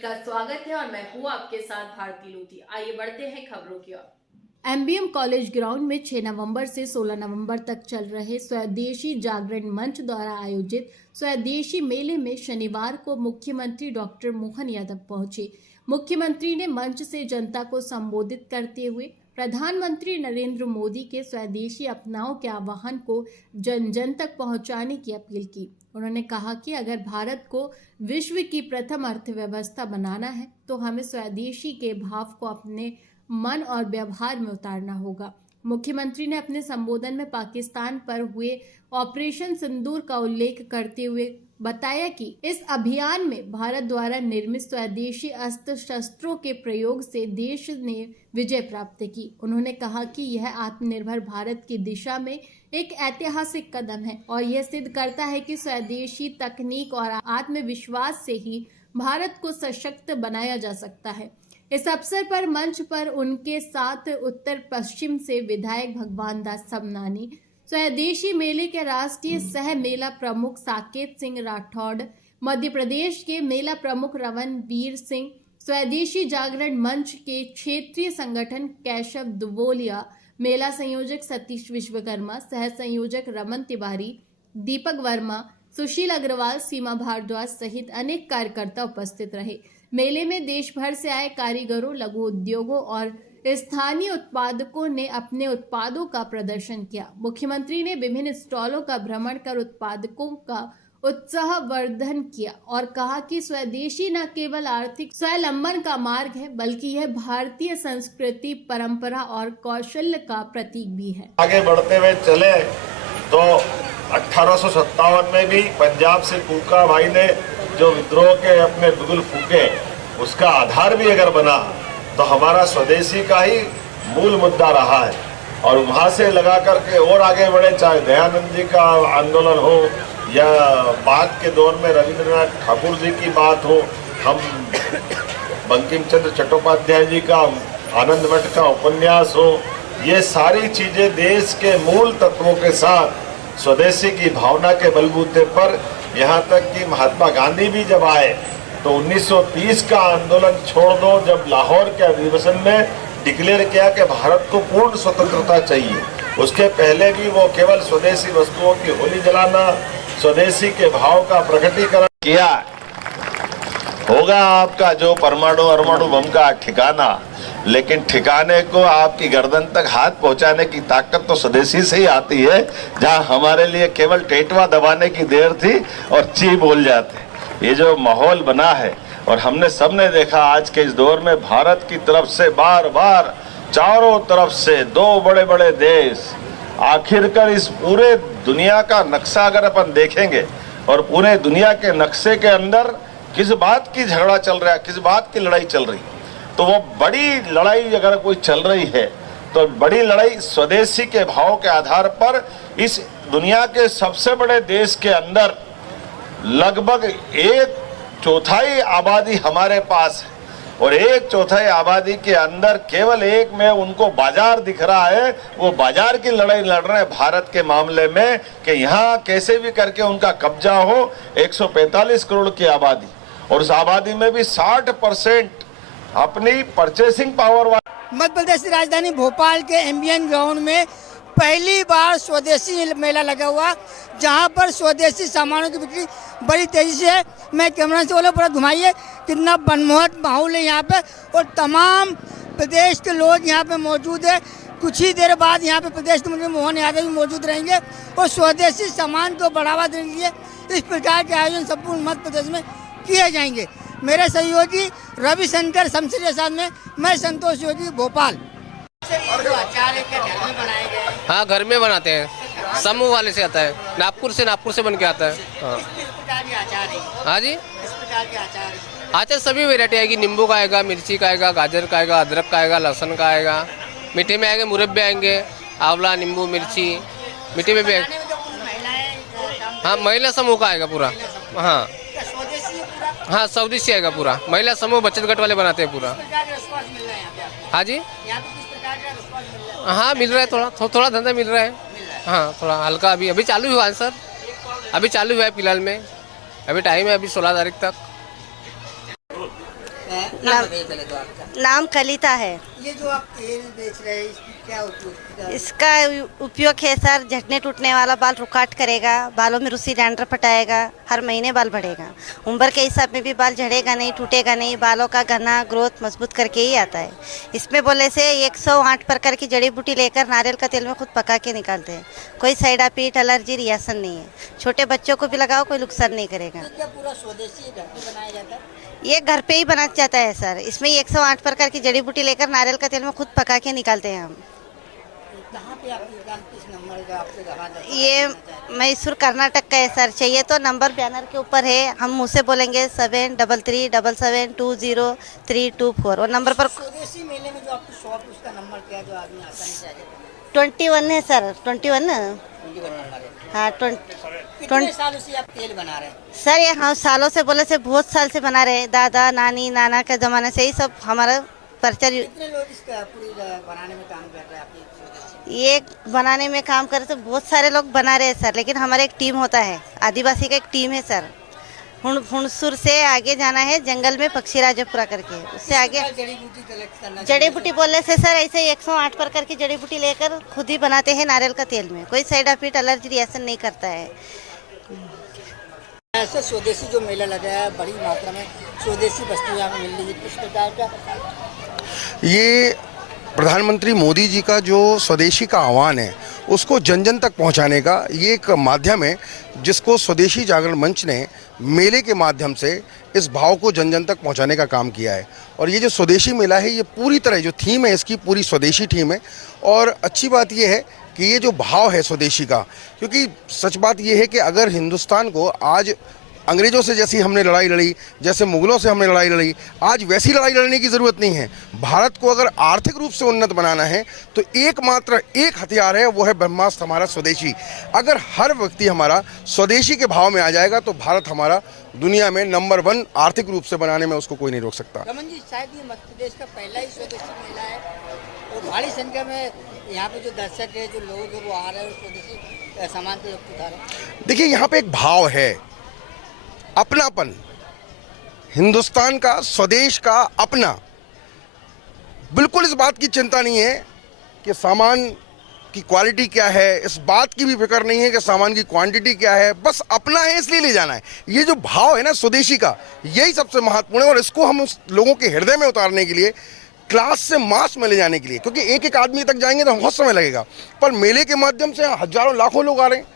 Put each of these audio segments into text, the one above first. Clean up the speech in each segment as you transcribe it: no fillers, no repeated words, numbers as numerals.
का स्वागत है और मैं हूँ आपके साथ भारती लोधी। आइए बढ़ते हैं खबरों की ओर। एमबीएम कॉलेज ग्राउंड में 6 नवंबर से 16 नवंबर तक चल रहे स्वदेशी जागरण मंच द्वारा आयोजित स्वदेशी मेले में शनिवार को मुख्यमंत्री डॉक्टर मोहन यादव पहुंचे। मुख्यमंत्री ने मंच से जनता को संबोधित करते हुए प्रधानमंत्री नरेंद्र मोदी के स्वदेशी अपनाओ के आह्वान को जन जन तक पहुंचाने की अपील की। उन्होंने कहा कि अगर भारत को विश्व की प्रथम अर्थव्यवस्था बनाना है तो हमें स्वदेशी के भाव को अपने मन और व्यवहार में उतारना होगा। मुख्यमंत्री ने अपने संबोधन में पाकिस्तान पर हुए ऑपरेशन सिंदूर का उल्लेख करते हुए बताया कि इस अभियान में भारत द्वारा निर्मित स्वदेशी अस्त्र शस्त्रों के प्रयोग से देश ने विजय प्राप्त की। उन्होंने कहा कि यह आत्मनिर्भर भारत की दिशा में एक ऐतिहासिक कदम है और यह सिद्ध करता है कि स्वदेशी तकनीक और आत्मविश्वास से ही भारत को सशक्त बनाया जा सकता है। इस अवसर पर मंच पर उनके साथ उत्तर पश्चिम से विधायक भगवान दास समनानी, स्वदेशी मेले के राष्ट्रीय सह मेला प्रमुख साकेत सिंह राठौड़, मध्य प्रदेश के मेला प्रमुख रवनवीर सिंह, स्वदेशी जागरण मंच के क्षेत्रीय संगठन कैशव दुवोलिया, मेला संयोजक सतीश विश्वकर्मा, सह संयोजक रमन तिवारी, दीपक वर्मा, सुशील अग्रवाल, सीमा भारद्वाज सहित अनेक कार्यकर्ता उपस्थित रहे। मेले में देश भर से आए कारीगरों, लघु उद्योगों और स्थानीय उत्पादकों ने अपने उत्पादों का प्रदर्शन किया। मुख्यमंत्री ने विभिन्न स्टॉलों का भ्रमण कर उत्पादकों का उत्साहवर्धन किया और कहा कि स्वदेशी न केवल आर्थिक स्वावलंबन का मार्ग है बल्कि यह भारतीय संस्कृति, परंपरा और कौशल्य का प्रतीक भी है। आगे बढ़ते हुए चले तो 1857 में भी पंजाब से कूका भाई ने जो विद्रोह के अपने बिगुल फूके, उसका आधार भी अगर बना तो हमारा स्वदेशी का ही मूल मुद्दा रहा है। और वहां से लगा करके और आगे बढ़े, चाहे दयानंद जी का आंदोलन हो या बाद के दौर में रविंद्रनाथ ठाकुर जी की बात हो, हम बंकिम चंद्र चट्टोपाध्याय जी का आनंद मठ का उपन्यास हो, ये सारी चीजें देश के मूल तत्वों के साथ स्वदेशी की भावना के बलबूते पर, यहाँ तक कि महात्मा गांधी भी जब आए तो 1930 का आंदोलन छोड़ दो, जब लाहौर के अधिवेशन में डिक्लेयर किया कि भारत को पूर्ण स्वतंत्रता चाहिए, उसके पहले भी वो केवल स्वदेशी वस्तुओं की होली जलाना, स्वदेशी के भाव का प्रकटीकरण किया। होगा आपका जो परमाणु बम का ठिकाना, लेकिन ठिकाने को आपकी गर्दन तक हाथ पहुंचाने की ताकत तो स्वदेशी से ही आती है, जहां हमारे लिए केवल टेटवा दबाने की देर थी और ची बोल जाते। ये जो माहौल बना है और हमने सबने देखा आज के इस दौर में भारत की तरफ से बार बार चारों तरफ से दो बड़े बड़े देश, आखिरकार इस पूरे दुनिया का नक्शा अगर अपन देखेंगे और पूरे दुनिया के नक्शे के अंदर किस बात की झगड़ा चल रहा है, किस बात की लड़ाई चल रही, तो वो बड़ी लड़ाई अगर कोई चल रही है तो बड़ी लड़ाई स्वदेशी के भाव के आधार पर इस दुनिया के सबसे बड़े देश के अंदर लगभग 1/4 आबादी हमारे पास है और 1/4 आबादी के अंदर केवल एक में उनको बाजार दिख रहा है। वो बाजार की लड़ाई लड़ रहे हैं भारत के मामले में कि यहाँ कैसे भी करके उनका कब्जा हो। 145 करोड़ की आबादी और उस आबादी में भी 60% अपनी परचेसिंग पावर। मध्य प्रदेश की राजधानी भोपाल के एमबीएम ग्राउंड में पहली बार स्वदेशी मेला लगा हुआ, जहां पर स्वदेशी सामानों की बिक्री बड़ी तेजी से है। मैं कैमरा से बोला पूरा घुमाइए, कितना मनमोहक माहौल है यहाँ पे और तमाम प्रदेश के लोग यहाँ पे मौजूद है। कुछ ही देर बाद यहाँ पे प्रदेश के मंत्री मोहन यादव भी मौजूद रहेंगे और स्वदेशी सामान को बढ़ावा देने के लिए इस प्रकार के आयोजन संपूर्ण मध्य प्रदेश में किए जाएंगे। मेरे सहयोगी रविशंकर शमशेर के साथ में मैं संतोष योगी, भोपाल। हाँ, घर में बनाते हैं, समूह वाले से आता है, नागपुर से बन के आता है। हाँ जी, आचार सभी वैरायटी आएगी, नींबू का आएगा, मिर्ची का आएगा, गाजर का आएगा, अदरक का आएगा, लहसुन का आएगा। मीठे में आएंगे मुरब्बे आएंगे, आंवला, नींबू, मिर्ची। मीठे में भी हाँ, महिला समूह का आएगा पूरा। हाँ, स्वदेशी आएगा पूरा। महिला समूह बचत घट वाले बनाते हैं पूरा। हाँ जी, हाँ मिल रहा है, थोड़ा धंधा मिल रहा है। हाँ, थोड़ा हल्का अभी चालू हुआ है सर, अभी चालू हुआ है फिलहाल में, अभी टाइम है, अभी 16 तारीख तक। नाम कलिता है। ये जो आप तेल बेच रहे हैं इसकी क्या उपयोग? इसका उपयोग है सर, झटने टूटने वाला बाल रुकाट करेगा, बालों में रूसी डैंड्रफ हटाएगा, हर महीने बाल बढ़ेगा। उम्र के हिसाब में भी बाल झड़ेगा नहीं, टूटेगा नहीं, बालों का घना ग्रोथ मजबूत करके ही आता है। इसमें बोले से 108 प्रकार की जड़ी बूटी लेकर नारियल का तेल में खुद पका के निकालते हैं। कोई साइड इफेक्ट, एलर्जी, रिएक्शन नहीं है। छोटे बच्चों को भी लगाओ, कोई नुकसान नहीं करेगा। क्या पूरा स्वदेशी घर पे बनाया जाता है? ये घर पे ही बना जाता है सर। इसमें 108 प्रकार की जड़ी बूटी लेकर नारियल का तेल में खुद पका के निकालते हैं हम। कहाँ पे आपकी दुकान, किस नंबर का आपसे कहाँ जाता है? ये मैसूर कर्नाटक का है सर। चाहिए तो नंबर बैनर के ऊपर है, हम मुँह से बोलेंगे 7337720324 और नंबर पर स्वदेशी मेले में जो आपकी शॉप उसका नंबर क्या है जो आदमी आसानी से आ जाए? 21 है सर। 21 ना? 21 नंबर है। हाँ, कितने सालों से आप तेल बना रहे हैं? सर ये हाँ सालों से बोले से बहुत साल से बना रहे हैं। दादा नानी नाना के ज़माने से ही सब हमारा परिचय। कितने लोग इसका पूरी बनाने में काम कर रहे हैं आपकी स्वदेशी? ये बनाने में काम करे तो बहुत सारे लोग बना रहे हैं सर, लेकिन हमारा एक टीम होता है, आदिवासी का एक टीम है सर। हुणसुर से आगे जाना है जंगल में, पक्षी राजपुरा करके, उससे आगे जड़ी बूटी कलेक्ट करना। जड़ी बूटी बोलने से सर ऐसे 108 प्रकार की जड़ी बूटी लेकर खुद ही बनाते हैं नारियल का तेल में। कोई साइड इफेक्ट, एलर्जी, रिएक्शन नहीं करता है। ऐसे स्वदेशी जो मेला लगा है, बड़ी मात्रा में स्वदेशी वस्तु यहाँ पे मिल रही है, किस प्रकार का? ये प्रधानमंत्री मोदी जी का जो स्वदेशी का आह्वान है उसको जन जन तक पहुंचाने का ये एक माध्यम है, जिसको स्वदेशी जागरण मंच ने मेले के माध्यम से इस भाव को जन जन तक पहुंचाने का काम किया है। और ये जो स्वदेशी मेला है, ये पूरी तरह जो थीम है इसकी पूरी स्वदेशी थीम है। और अच्छी बात ये है कि ये जो भाव है स्वदेशी का, क्योंकि सच बात ये है कि अगर हिंदुस्तान को आज अंग्रेज़ों से जैसी हमने लड़ाई लड़ी, जैसे मुगलों से हमने लड़ाई लड़ी, आज वैसी लड़ाई लड़ने की ज़रूरत नहीं है। भारत को अगर आर्थिक रूप से उन्नत बनाना है तो एकमात्र एक हथियार है, वो है ब्रह्मास्त्र हमारा स्वदेशी। अगर हर व्यक्ति हमारा स्वदेशी के भाव में आ जाएगा तो भारत हमारा दुनिया में नंबर 1 आर्थिक रूप से बनाने में उसको कोई नहीं रोक सकता। रमन जी, शायद ये मध्य प्रदेश का पहला ही स्वदेशी मेला है और भारी संख्या में यहाँ पे जो दर्शक है, जो लोग हैं, वो आ रहे हैं स्वदेशी सामान को उठा रहे हैं। देखिए, यहाँ पे एक भाव है, अपनापन, हिंदुस्तान का, स्वदेश का अपना। बिल्कुल इस बात की चिंता नहीं है कि सामान की क्वालिटी क्या है, इस बात की भी फिक्र नहीं है कि सामान की क्वांटिटी क्या है, बस अपना है इसलिए ले जाना है। ये जो भाव है ना स्वदेशी का, यही सबसे महत्वपूर्ण है। और इसको हम उस लोगों के हृदय में उतारने के लिए, क्लास से मास में ले जाने के लिए, क्योंकि एक एक आदमी तक जाएंगे तो बहुत समय लगेगा, पर मेले के माध्यम से हजारों लाखों लोग आ रहे हैं।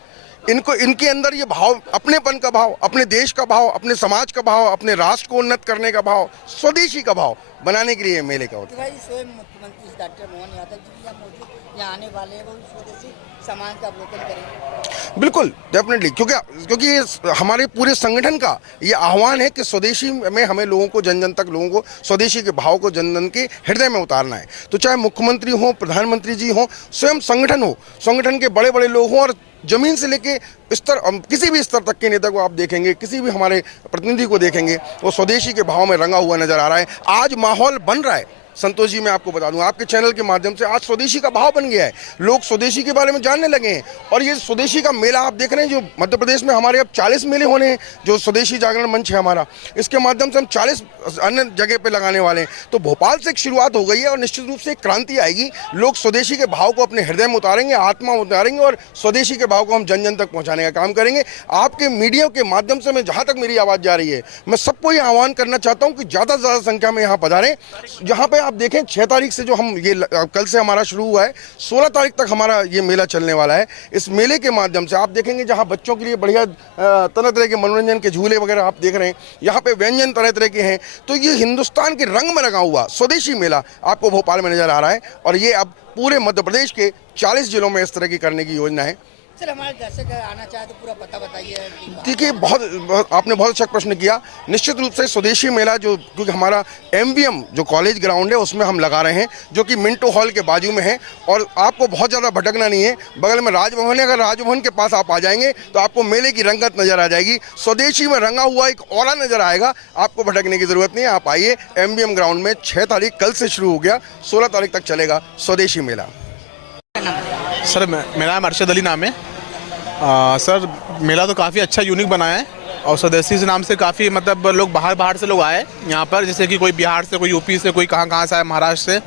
इनके अंदर ये भाव, अपनेपन का भाव, अपने देश का भाव, अपने समाज का भाव, अपने राष्ट्र को उन्नत करने का भाव, स्वदेशी का भाव बनाने के लिए मेले का होता है। स्वयं मुख्यमंत्री डॉक्टर मोहन यादव जी यहाँ मौजूद, यहाँ आने वाले हैं, वो स्वदेशी सामान का अवलोकन करेंगे। बिल्कुल, डेफिनेटली, क्योंकि ये हमारे पूरे संगठन का ये आह्वान है कि स्वदेशी में हमें लोगों को, जन जन तक लोगों को स्वदेशी के भाव को जन जन के हृदय में उतारना है। तो चाहे मुख्यमंत्री हो, प्रधानमंत्री जी हो, स्वयं संगठन हो, संगठन के बड़े बड़े लोग हों, और जमीन से लेके स्तर, किसी भी स्तर तक के नेता को आप देखेंगे, किसी भी हमारे प्रतिनिधि को देखेंगे, वो स्वदेशी के भाव में रंगा हुआ नजर आ रहा है। आज माहौल बन रहा है संतोष जी, मैं आपको बता दूं, आपके चैनल के माध्यम से आज स्वदेशी का भाव बन गया है, लोग स्वदेशी के बारे में जानने लगे हैं। और ये स्वदेशी का मेला आप देख रहे हैं, जो मध्य प्रदेश में हमारे अब 40 मेले होने हैं, जो स्वदेशी जागरण मंच है हमारा, इसके माध्यम से हम 40 अन्य जगह पे लगाने वाले हैं। तो भोपाल से एक शुरुआत हो गई है और निश्चित रूप से एक क्रांति आएगी। लोग स्वदेशी के भाव को अपने हृदय में उतारेंगे, आत्मा में उतारेंगे, और स्वदेशी के भाव को हम जन जन तक पहुँचाने का काम करेंगे। आपके मीडिया के माध्यम से, मैं जहाँ तक मेरी आवाज़ जा रही है, मैं सबको ये आह्वान करना चाहता हूँ कि ज़्यादा से ज़्यादा संख्या में यहाँ पधारें। जहाँ पर आप देखें 6 तारीख से जो हम ये कल से हमारा शुरू हुआ है, 16 तारीख तक हमारा ये मेला चलने वाला है। इस मेले के माध्यम से आप देखेंगे जहां बच्चों के लिए बढ़िया तरह तरह के मनोरंजन के झूले वगैरह आप देख रहे हैं, यहाँ पे व्यंजन तरह तरह के हैं। तो ये हिंदुस्तान के रंग में रंगा हुआ स्वदेशी मेला आपको भोपाल में नजर आ रहा है, और ये अब पूरे मध्य प्रदेश के 40 जिलों में इस तरह की करने की योजना है। सर, हमारे दर्शक आना चाहे तो पूरा पता बताइए। देखिए, आपने बहुत अच्छा प्रश्न किया। निश्चित रूप से स्वदेशी मेला जो, क्योंकि हमारा MVM जो कॉलेज ग्राउंड है उसमें हम लगा रहे हैं, जो कि मिंटो हॉल के बाजू में है, और आपको बहुत ज़्यादा भटकना नहीं है, बगल में राजभवन है। अगर राजभवन के पास आप आ जाएंगे तो आपको मेले की रंगत नज़र आ जाएगी, स्वदेशी में रंगा हुआ एक ऑरा नज़र आएगा, आपको भटकने की ज़रूरत नहीं है। आप आइए MVM ग्राउंड में, 6 तारीख कल से शुरू हो गया, 16 तारीख तक चलेगा स्वदेशी मेला। सर, मेरा नाम अरशद अली नाम है। सर, मेला तो काफ़ी अच्छा यूनिक बनाया है और स्वदेशी से नाम से काफ़ी मतलब लोग बाहर से लोग आए यहाँ पर, जैसे कि कोई बिहार से, कोई यूपी से, कोई कहाँ से आए, महाराष्ट्र से।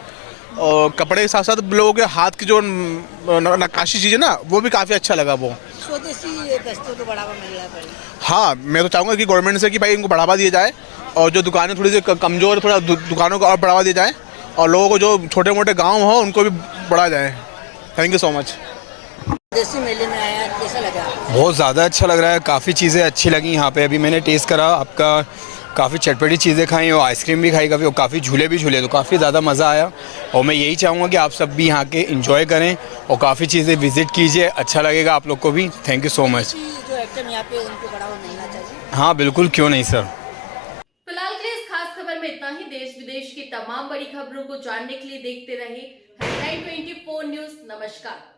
और कपड़े के साथ साथ लोगों के हाथ की जो नक्काशी चीज़ है ना, वो भी काफ़ी अच्छा लगा वो। स्वदेशी दस्तों को बढ़ावा मिल रहा है। हाँ, मैं तो चाहूँगा कि गवर्नमेंट से कि भाई इनको बढ़ावा दिया जाए, और जो दुकानें थोड़ी सी कमज़ोर, थोड़ा दुकानों को और बढ़ावा दिया जाए, और लोगों को जो छोटे मोटे गाँव हो उनको भी बढ़ाया जाए। Thank you so much. स्वदेशी मेले में आया, कैसा लगा? बहुत ज़्यादा अच्छा लग रहा है, काफ़ी चीज़ें अच्छी लगी यहाँ पे। अभी मैंने टेस्ट करा आपका, काफ़ी चटपटी चीज़ें खाई और आइसक्रीम भी खाई काफ़ी, और काफ़ी झूले भी झूले, तो काफ़ी ज़्यादा मज़ा आया। और मैं यही चाहूँगा कि आप सब भी यहाँ के एंजॉय करें और काफ़ी चीज़ें विजिट कीजिए, अच्छा लगेगा आप लोग को भी। Thank you so much. जो आइटम यहाँ पे उनको बढ़ावा मिलना चाहिए। हाँ बिल्कुल, क्यों नहीं सर। फिलहाल के लिए इस खास खबर में इतना ही। देश विदेश की तमाम बड़ी खबरों को जानने के लिए देखते रहे हेडलाइन 24 न्यूज। नमस्कार।